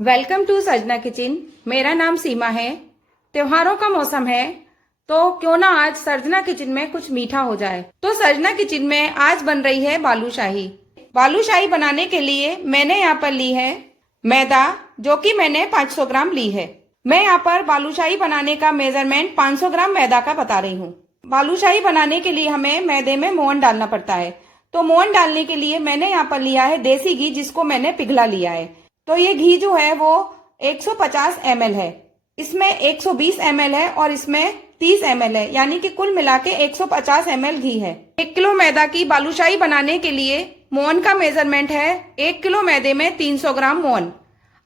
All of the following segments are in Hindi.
वेलकम टू सजना किचन। मेरा नाम सीमा है। त्योहारों का मौसम है तो क्यों ना आज सजना किचन में कुछ मीठा हो जाए। तो सजना किचन में आज बन रही है बालूशाही। बालूशाही बनाने के लिए मैंने यहाँ पर ली है मैदा, जो कि मैंने 500 ग्राम ली है। मैं यहाँ पर बालूशाही बनाने का मेजरमेंट 500 ग्राम मैदा का बता रही हूँ। बालूशाही बनाने के लिए हमें मैदे में मोहन डालना पड़ता है। तो मोहन डालने के लिए मैंने यहाँ पर लिया है देसी घी, जिसको मैंने पिघला लिया है। तो ये घी जो है वो 150 ml है। इसमें 120 ml है और इसमें 30 ml है, यानी कि कुल मिला के 150 ml घी है। 1 किलो मैदा की बालूशाही बनाने के लिए मोहन का मेजरमेंट है 1 किलो मैदे में 300 ग्राम मोहन।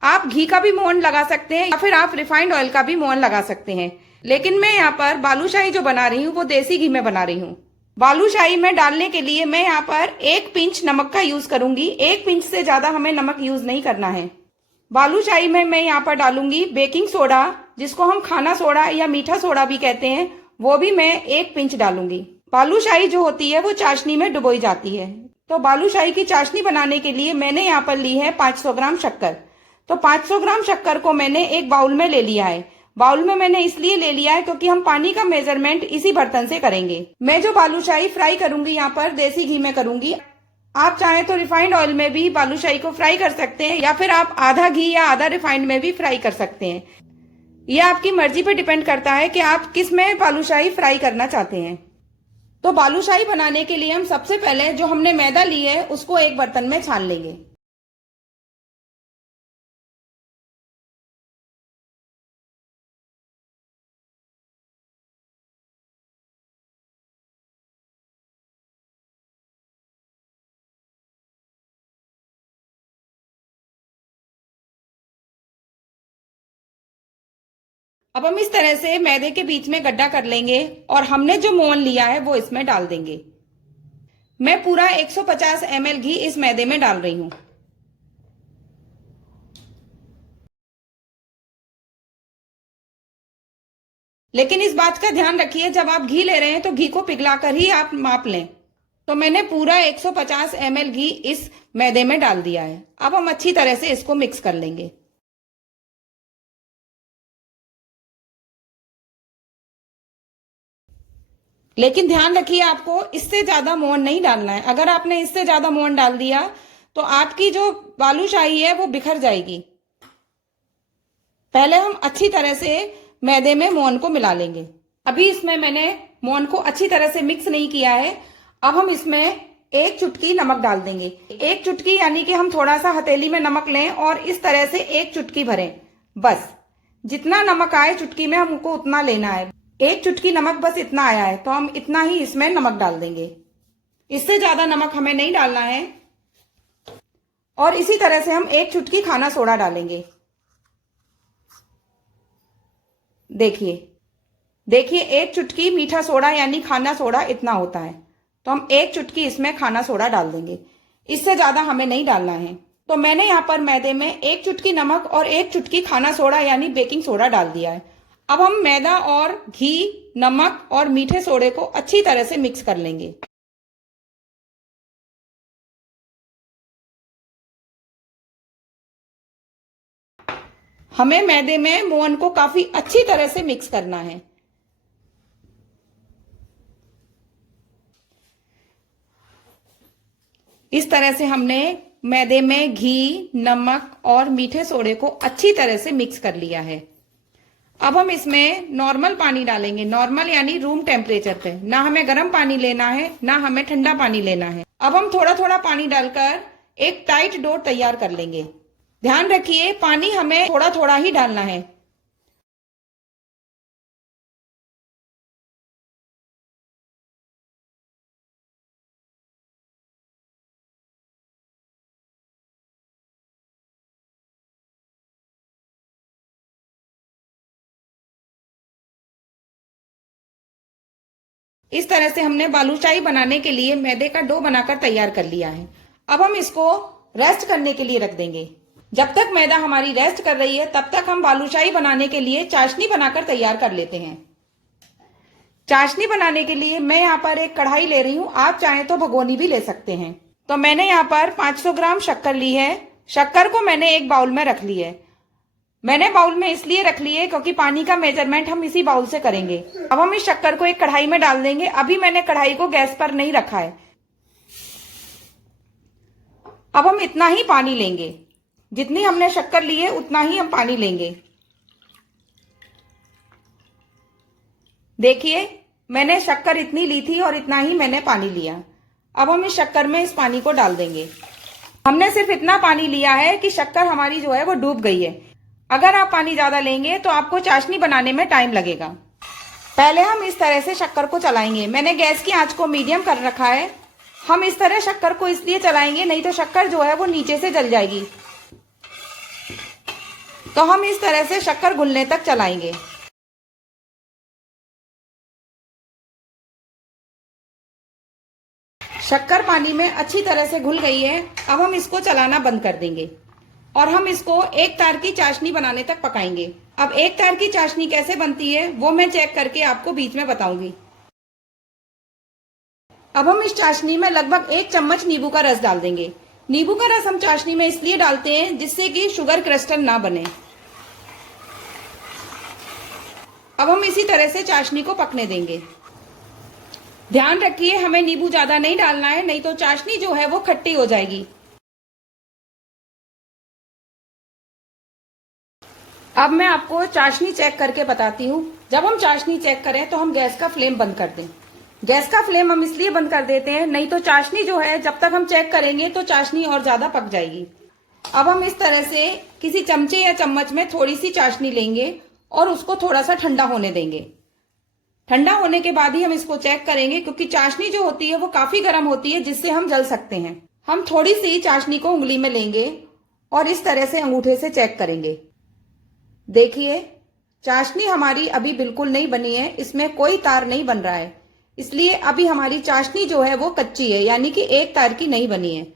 आप घी का भी मोहन लगा सकते हैं या फिर आप रिफाइंड ऑयल का भी मोहन लगा सकते हैं, लेकिन मैं यहाँ पर बालूशाही जो बना रही हूँ वो देसी घी में बना रही हूँ। बालूशाही में डालने के लिए मैं यहाँ पर 1 पिंच नमक का यूज करूंगी। 1 पिंच से ज्यादा हमें नमक यूज नहीं करना है। बालूशाही में मैं यहाँ पर डालूंगी बेकिंग सोडा, जिसको हम खाना सोडा या मीठा सोडा भी कहते हैं, वो भी मैं 1 पिंच डालूंगी। बालूशाही जो होती है वो चाशनी में डुबोई जाती है। तो बालूशाही की चाशनी बनाने के लिए मैंने यहाँ पर ली है 500 ग्राम शक्कर। तो 500 ग्राम शक्कर को मैंने एक बाउल में ले लिया है। बाउल में मैंने इसलिए ले लिया है क्योंकि हम पानी का मेजरमेंट इसी बर्तन से करेंगे। मैं जो बालूशाही फ्राई करूंगी यहाँ पर देसी घी में करूंगी। आप चाहें तो रिफाइंड ऑयल में भी बालूशाही को फ्राई कर सकते हैं या फिर आप आधा घी या आधा रिफाइंड में भी फ्राई कर सकते हैं। यह आपकी मर्जी पर डिपेंड करता है कि आप किस में बालूशाही फ्राई करना चाहते हैं। तो बालूशाही बनाने के लिए हम सबसे पहले जो हमने मैदा ली है उसको एक बर्तन में छान लेंगे। अब हम इस तरह से मैदे के बीच में गड्ढा कर लेंगे और हमने जो मोहन लिया है वो इसमें डाल देंगे। मैं पूरा 150 ml घी इस मैदे में डाल रही हूं। लेकिन इस बात का ध्यान रखिए, जब आप घी ले रहे हैं तो घी को पिघलाकर ही आप माप लें। तो मैंने पूरा 150 ml घी इस मैदे में डाल दिया है। अब हम अच्छी तरह से इसको मिक्स कर लेंगे। लेकिन ध्यान रखिए, आपको इससे ज्यादा मोहन नहीं डालना है। अगर आपने इससे ज्यादा मोहन डाल दिया तो आपकी जो बालूशाही है वो बिखर जाएगी। पहले हम अच्छी तरह से मैदे में मोहन को मिला लेंगे। अभी इसमें मैंने मोहन को अच्छी तरह से मिक्स नहीं किया है। अब हम इसमें 1 चुटकी नमक डाल देंगे। 1 चुटकी यानी कि हम थोड़ा सा हथेली में नमक लें और इस तरह से 1 चुटकी भरें। बस जितना नमक आए चुटकी में हमको उतना लेना है। 1 चुटकी नमक बस इतना आया है तो हम इतना ही इसमें नमक डाल देंगे। इससे ज्यादा नमक हमें नहीं डालना है। और इसी तरह से हम 1 चुटकी खाना सोडा डालेंगे। देखिए देखिए 1 चुटकी मीठा सोडा यानी खाना सोडा इतना होता है। तो हम 1 चुटकी इसमें खाना सोडा डाल देंगे। इससे ज्यादा हमें नहीं डालना है। तो मैंने यहाँ पर मैदे में 1 चुटकी नमक और 1 चुटकी खाना सोडा यानी बेकिंग सोडा डाल दिया है। अब हम मैदा और घी, नमक और मीठे सोडे को अच्छी तरह से मिक्स कर लेंगे। हमें मैदे में मोहन को काफी अच्छी तरह से मिक्स करना है। इस तरह से हमने मैदे में घी, नमक और मीठे सोडे को अच्छी तरह से मिक्स कर लिया है। अब हम इसमें नॉर्मल पानी डालेंगे। नॉर्मल यानी रूम टेम्परेचर पे। ना हमें गर्म पानी लेना है ना हमें ठंडा पानी लेना है। अब हम थोड़ा थोड़ा पानी डालकर एक टाइट डो तैयार कर लेंगे। ध्यान रखिए, पानी हमें थोड़ा थोड़ा ही डालना है। इस तरह से हमने बालूशाही बनाने के लिए मैदे का डो बनाकर तैयार कर लिया है। अब हम इसको रेस्ट करने के लिए रख देंगे। जब तक मैदा हमारी रेस्ट कर रही है तब तक हम बालूशाही बनाने के लिए चाशनी बनाकर तैयार कर लेते हैं। चाशनी बनाने के लिए मैं यहाँ पर एक कढ़ाई ले रही हूँ। आप चाहें तो भगोनी भी ले सकते हैं। तो मैंने यहाँ पर 500 ग्राम शक्कर ली है। शक्कर को मैंने एक बाउल में रख ली है। मैंने बाउल में इसलिए रख ली है क्योंकि पानी का मेजरमेंट हम इसी बाउल से करेंगे। अब हम इस शक्कर को एक कढ़ाई में डाल देंगे। अभी मैंने कढ़ाई को गैस पर नहीं रखा है। अब हम इतना ही पानी लेंगे, जितनी हमने शक्कर ली है उतना ही हम पानी लेंगे। देखिए, मैंने शक्कर इतनी ली थी और इतना ही मैंने पानी लिया। अब हम इस शक्कर में इस पानी को डाल देंगे। हमने सिर्फ इतना पानी लिया है कि शक्कर हमारी जो है वो डूब गई है। अगर आप पानी ज्यादा लेंगे तो आपको चाशनी बनाने में टाइम लगेगा। पहले हम इस तरह से शक्कर को चलाएंगे। मैंने गैस की आंच को मीडियम कर रखा है। हम इस तरह शक्कर को इसलिए चलाएंगे, नहीं तो शक्कर जो है वो नीचे से जल जाएगी। तो हम इस तरह से शक्कर घुलने तक चलाएंगे। शक्कर पानी में अच्छी तरह से घुल गई है। अब हम इसको चलाना बंद कर देंगे और हम इसको एक तार की चाशनी बनाने तक पकाएंगे। अब एक तार की चाशनी कैसे बनती है वो मैं चेक करके आपको बीच में बताऊंगी। अब हम इस चाशनी में लगभग 1 चम्मच नींबू का रस डाल देंगे। नींबू का रस हम चाशनी में इसलिए डालते हैं जिससे कि शुगर क्रिस्टल ना बने। अब हम इसी तरह से चाशनी को पकने देंगे। ध्यान रखिए, हमें नींबू ज्यादा नहीं डालना है, नहीं तो चाशनी जो है वो खट्टी हो जाएगी। अब मैं आपको चाशनी चेक करके बताती हूँ। जब हम चाशनी चेक करें तो हम गैस का फ्लेम बंद कर दें। गैस का फ्लेम हम इसलिए बंद कर देते हैं, नहीं तो चाशनी जो है जब तक हम चेक करेंगे तो चाशनी और ज्यादा पक जाएगी। अब हम इस तरह से किसी चमचे या चम्मच में थोड़ी सी चाशनी लेंगे और उसको थोड़ा सा ठंडा होने देंगे। ठंडा होने के बाद ही हम इसको चेक करेंगे, क्योंकि चाशनी जो होती है वो काफी गर्म होती है जिससे हम जल सकते हैं। हम थोड़ी सी चाशनी को उंगली में लेंगे और इस तरह से अंगूठे से चेक करेंगे। देखिए, चाशनी हमारी अभी बिल्कुल नहीं बनी है, इसमें कोई तार नहीं बन रहा है, इसलिए अभी हमारी चाशनी जो है वो कच्ची है, यानी कि एक तार की नहीं बनी है।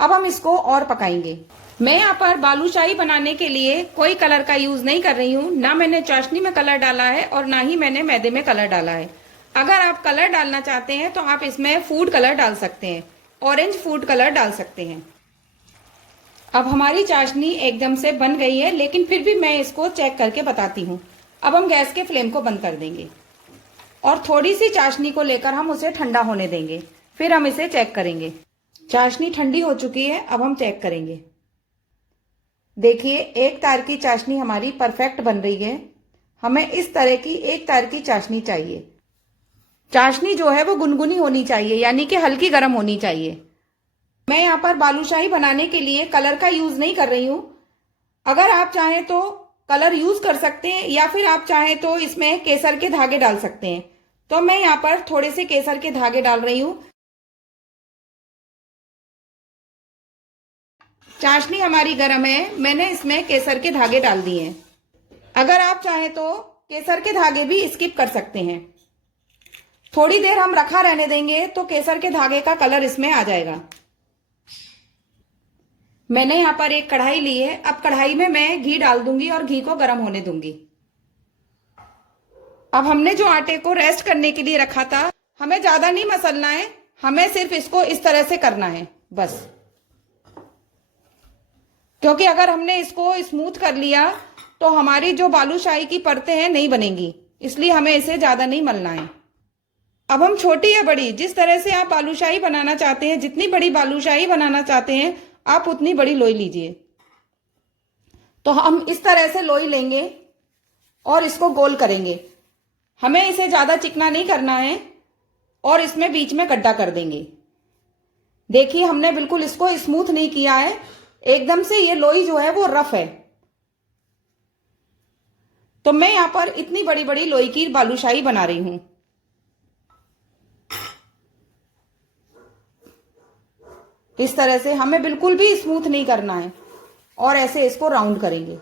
अब हम इसको और पकाएंगे। मैं यहाँ पर बालूशाही बनाने के लिए कोई कलर का यूज नहीं कर रही हूँ। ना मैंने चाशनी में कलर डाला है और ना ही मैंने मैदे में कलर डाला है। अगर आप कलर डालना चाहते हैं तो आप इसमें फूड कलर डाल सकते हैं, ऑरेंज फूड कलर डाल सकते हैं। अब हमारी चाशनी एकदम से बन गई है, लेकिन फिर भी मैं इसको चेक करके बताती हूँ। अब हम गैस के फ्लेम को बंद कर देंगे और थोड़ी सी चाशनी को लेकर हम उसे ठंडा होने देंगे, फिर हम इसे चेक करेंगे। चाशनी ठंडी हो चुकी है, अब हम चेक करेंगे। देखिए, एक तार की चाशनी हमारी परफेक्ट बन रही है। हमें इस तरह की एक तार की चाशनी चाहिए। चाशनी जो है वो गुनगुनी होनी चाहिए, यानी कि हल्की गर्म होनी चाहिए। मैं यहाँ पर बालूशाही बनाने के लिए कलर का यूज नहीं कर रही हूँ। अगर आप चाहें तो कलर यूज कर सकते हैं, या फिर आप चाहें तो इसमें केसर के धागे डाल सकते हैं। तो मैं यहाँ पर थोड़े से केसर के धागे डाल रही हूँ। चाशनी हमारी गर्म है, मैंने इसमें केसर के धागे डाल दिए हैं। अगर आप चाहें तो केसर के धागे भी स्किप कर सकते हैं। थोड़ी देर हम रखा रहने देंगे तो केसर के धागे का कलर इसमें आ जाएगा। मैंने यहाँ पर एक कढ़ाई ली है। अब कढ़ाई में मैं घी डाल दूंगी और घी को गर्म होने दूंगी। अब हमने जो आटे को रेस्ट करने के लिए रखा था, हमें ज्यादा नहीं मसलना है, हमें सिर्फ इसको इस तरह से करना है बस। क्योंकि अगर हमने इसको स्मूथ कर लिया तो हमारी जो बालूशाही की परतें हैं नहीं बनेंगी, इसलिए हमें इसे ज्यादा नहीं मलना है। अब हम छोटी या बड़ी, जिस तरह से आप बालूशाही बनाना चाहते हैं, जितनी बड़ी बालूशाही बनाना चाहते हैं आप उतनी बड़ी लोई लीजिए। तो हम इस तरह से लोई लेंगे और इसको गोल करेंगे। हमें इसे ज्यादा चिकना नहीं करना है और इसमें बीच में गड्ढा कर देंगे। देखिए, हमने बिल्कुल इसको स्मूथ नहीं किया है, एकदम से ये लोई जो है वो रफ है। तो मैं यहां पर इतनी बड़ी बड़ी लोई की बालूशाही बना रही हूं। इस तरह से हमें बिल्कुल भी स्मूथ नहीं करना है और ऐसे इसको राउंड करेंगे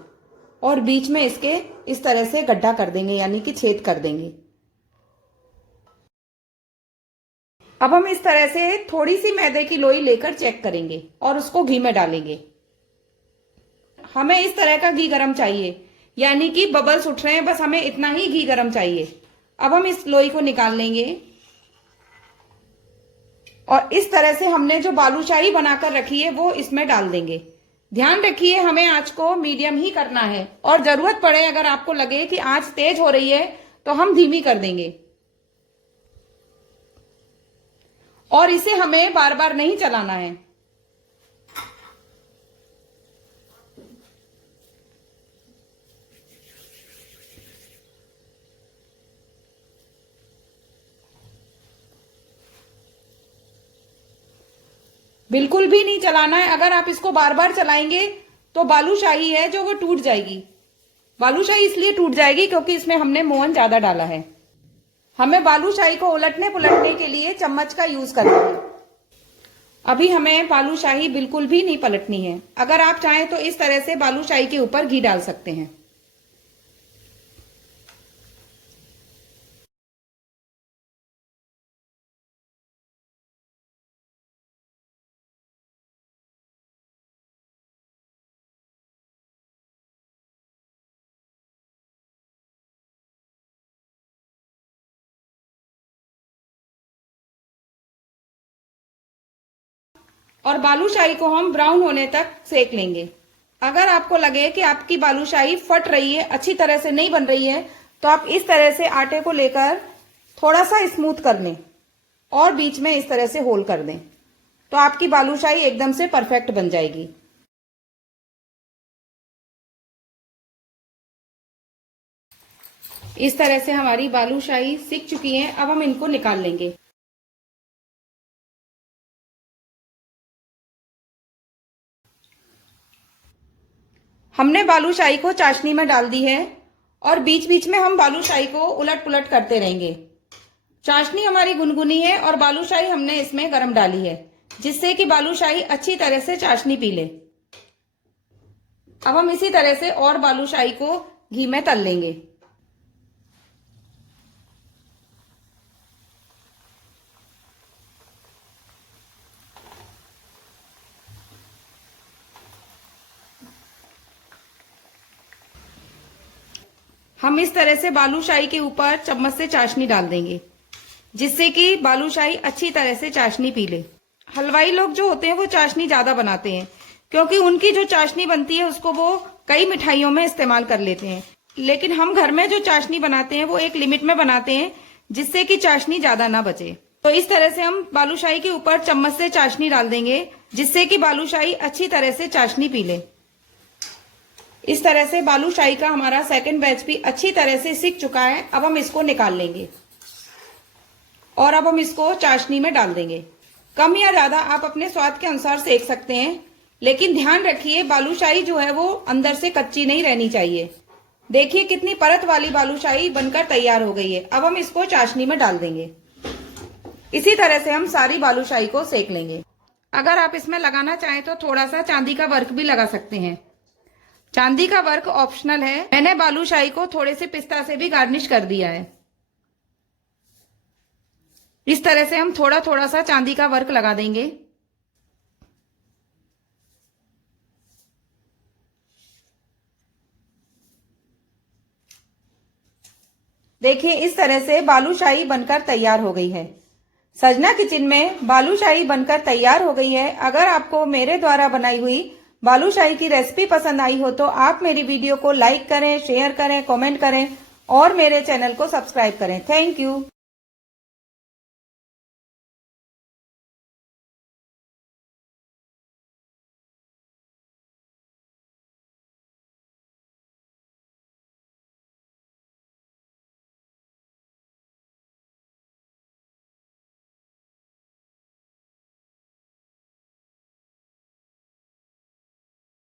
और बीच में इसके इस तरह से गड्ढा कर देंगे, यानी कि छेद कर देंगे। अब हम इस तरह से थोड़ी सी मैदे की लोई लेकर चेक करेंगे और उसको घी में डालेंगे। हमें इस तरह का घी गरम चाहिए, यानी कि बबल्स उठ रहे हैं, बस हमें इतना ही घी गरम चाहिए। अब हम इस लोई को निकाल लेंगे और इस तरह से हमने जो बालूशाही बनाकर रखी है वो इसमें डाल देंगे। ध्यान रखिए हमें आंच को मीडियम ही करना है और जरूरत पड़े अगर आपको लगे कि आंच तेज हो रही है तो हम धीमी कर देंगे। और इसे हमें बार बार नहीं चलाना है। बिल्कुल भी नहीं चलाना है। अगर आप इसको बार बार चलाएंगे तो बालूशाही है जो वो टूट जाएगी। बालूशाही इसलिए टूट जाएगी क्योंकि इसमें हमने मोहन ज्यादा डाला है। हमें बालूशाही को उलटने पुलटने के लिए चम्मच का यूज करना है। अभी हमें बालूशाही बिल्कुल भी नहीं पलटनी है। अगर आप चाहें तो इस तरह से बालूशाही के ऊपर घी डाल सकते हैं। और बालूशाही को हम ब्राउन होने तक सेक लेंगे। अगर आपको लगे कि आपकी बालूशाही फट रही है, अच्छी तरह से नहीं बन रही है, तो आप इस तरह से आटे को लेकर थोड़ा सा स्मूथ कर लें और बीच में इस तरह से होल कर दें, तो आपकी बालूशाही एकदम से परफेक्ट बन जाएगी। इस तरह से हमारी बालूशाही सिक चुकी है। अब हम इनको निकाल लेंगे। हमने बालूशाही को चाशनी में डाल दी है और बीच बीच में हम बालूशाही को उलट पुलट करते रहेंगे। चाशनी हमारी गुनगुनी है और बालूशाही हमने इसमें गरम डाली है, जिससे कि बालूशाही अच्छी तरह से चाशनी पी ले। अब हम इसी तरह से और बालूशाही को घी में तल लेंगे। हम इस तरह से बालूशाही के ऊपर चम्मच से चाशनी डाल देंगे, जिससे कि बालूशाही अच्छी तरह से चाशनी पी ले। हलवाई लोग जो होते हैं वो चाशनी ज्यादा बनाते हैं, क्योंकि उनकी जो चाशनी बनती है उसको वो कई मिठाइयों में इस्तेमाल कर लेते हैं। लेकिन हम घर में जो चाशनी बनाते हैं वो एक लिमिट में बनाते हैं, जिससे कि चाशनी ज्यादा ना बचे। तो इस तरह से हम बालूशाही के ऊपर चम्मच से चाशनी डाल देंगे, जिससे कि बालूशाही अच्छी तरह से चाशनी पी ले। इस तरह से बालूशाही का हमारा सेकंड बैच भी अच्छी तरह से सिक चुका है। अब हम इसको निकाल लेंगे और अब हम इसको चाशनी में डाल देंगे। कम या ज्यादा आप अपने स्वाद के अनुसार सेक सकते हैं, लेकिन ध्यान रखिए बालूशाही जो है वो अंदर से कच्ची नहीं रहनी चाहिए। देखिए कितनी परत वाली बालूशाही बनकर तैयार हो गई है। अब हम इसको चाशनी में डाल देंगे। इसी तरह से हम सारी बालूशाही को सेक लेंगे। अगर आप इसमें लगाना चाहें तो थोड़ा सा चांदी का वर्क भी लगा सकते हैं। चांदी का वर्क ऑप्शनल है। मैंने बालूशाही को थोड़े से पिस्ता से भी गार्निश कर दिया है। इस तरह से हम थोड़ा थोड़ा सा चांदी का वर्क लगा देंगे। देखिए इस तरह से बालूशाही बनकर तैयार हो गई है। सजना किचन में बालूशाही बनकर तैयार हो गई है। अगर आपको मेरे द्वारा बनाई हुई बालूशाही की रेसिपी पसंद आई हो तो आप मेरी वीडियो को लाइक करें, शेयर करें, कमेंट करें और मेरे चैनल को सब्सक्राइब करें। Thank you.